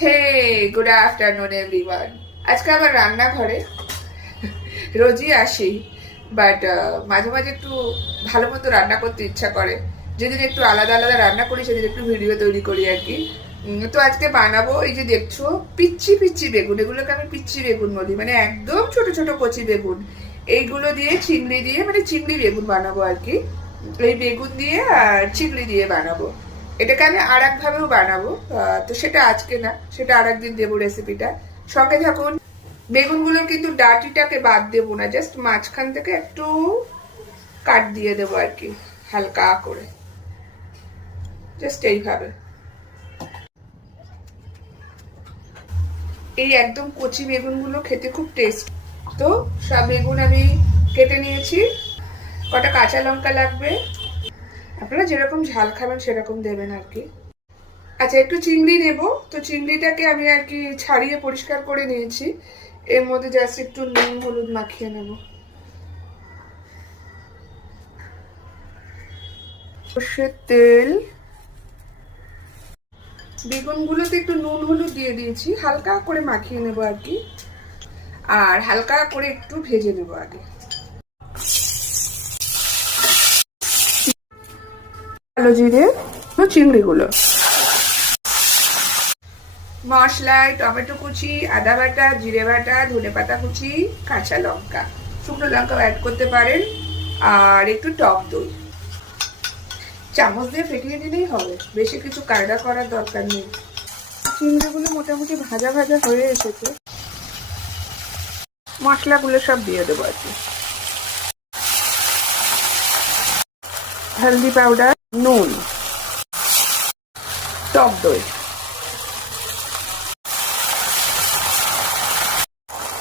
হে good afternoon everyone. আজকে আবার রান্নাঘরে রোজই আসি, বাট মাঝে মাঝে একটু ভালো মতো রান্না করতে ইচ্ছা করে। যেদিন একটু আলাদা আলাদা রান্না করি সেদিন একটু ভিডিও তৈরি করি আর কি। তো আজকে বানাবো, এই যে দেখছো পিচ্ছি পিচ্ছি বেগুন, এগুলোকে আমি পিচ্ছি বেগুন বলি, মানে একদম ছোট ছোট কচি বেগুন। এইগুলো দিয়ে চিংড়ি দিয়ে, মানে চিংড়ি বেগুন বানাবো আর কি। এই বেগুন দিয়ে আর চিংড়ি দিয়ে বানাবো। এটাকে আমি আর একভাবেও বানাবো, তো সেটা আজকে না, সেটা আর একদিন দেবো রেসিপিটা। সঙ্গে থাকুন। বেগুনগুলো কিন্তু ডাটিটাকে বাদ দেবো না, জাস্ট মাঝখান থেকে একটু কাট দিয়ে দেবো আর কি, হালকা করে, জাস্ট এইভাবে। এই একদম কচি বেগুনগুলো খেতে খুব টেস্ট। তো সব বেগুন আমি কেটে নিয়েছি। কটা কাঁচা লঙ্কা লাগবে, আপনারা যেরকম ঝাল খাবেন সেরকম দেবেন আর কি। আচ্ছা, একটু চিংড়ি নেব, তো চিংড়িটাকে আমি আর কি ছাড়িয়ে পরিষ্কার করে নিয়েছি। এর মধ্যে জাস্ট একটু নুন হলুদ মাখিয়ে নেব। সর্ষের তেল, বেগুনগুলোতে একটু নুন হলুদ দিয়ে দিয়েছি, হালকা করে মাখিয়ে নেব আর কি। আর হালকা করে একটু ভেজে নেব আগে। কালো জিরে, চিংড়িগুলো, মশলায় টমেটো কুচি, আদা বাটা, জিরে বাটা, ধনে পাতা কুচি, কাঁচা লঙ্কা, শুকনো লঙ্কাও অ্যাড করতে পারেন, আর একটু টক দই। চামচ দিয়ে ফেটিয়ে দিলেই হবে, বেশি কিছু কায়দা করার দরকার নেই। চিংড়িগুলো মোটামুটি ভাজা ভাজা হয়ে এসেছে, মশলাগুলো সব দিয়ে দেবো আর কি। হলদি পাউডার, নুন, টক দই,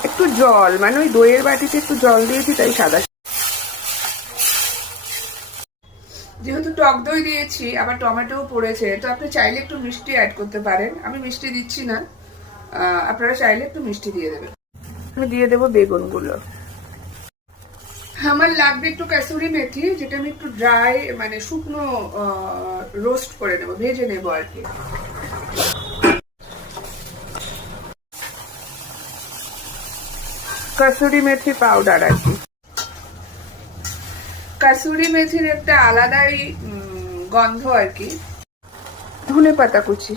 একটু জল, মানে ওই দইয়ের বাটিতে একটু জল দিয়েছি তাই সাদা। যেহেতু টক দই দিয়েছি, আবার টমেটোও পড়েছে, তো আপনি চাইলে একটু মিষ্টি অ্যাড করতে পারেন। আমি মিষ্টি দিচ্ছি না, আপনারা চাইলে একটু মিষ্টি দিয়ে দেবেন। আমি দিয়ে দেবো বেগুনগুলো। আমার লাগবে একটু কাসুরি মেথি, যেটা আমি একটু ড্রাই, মানে শুকনো রোস্ট করে নেবো, ভেজে নেবো আর কি। কাসুরি মেথি পাউডার আর কি। কাসুরি মেথির একটা আলাদাই গন্ধ আর কি। ধনে পাতা কুচি,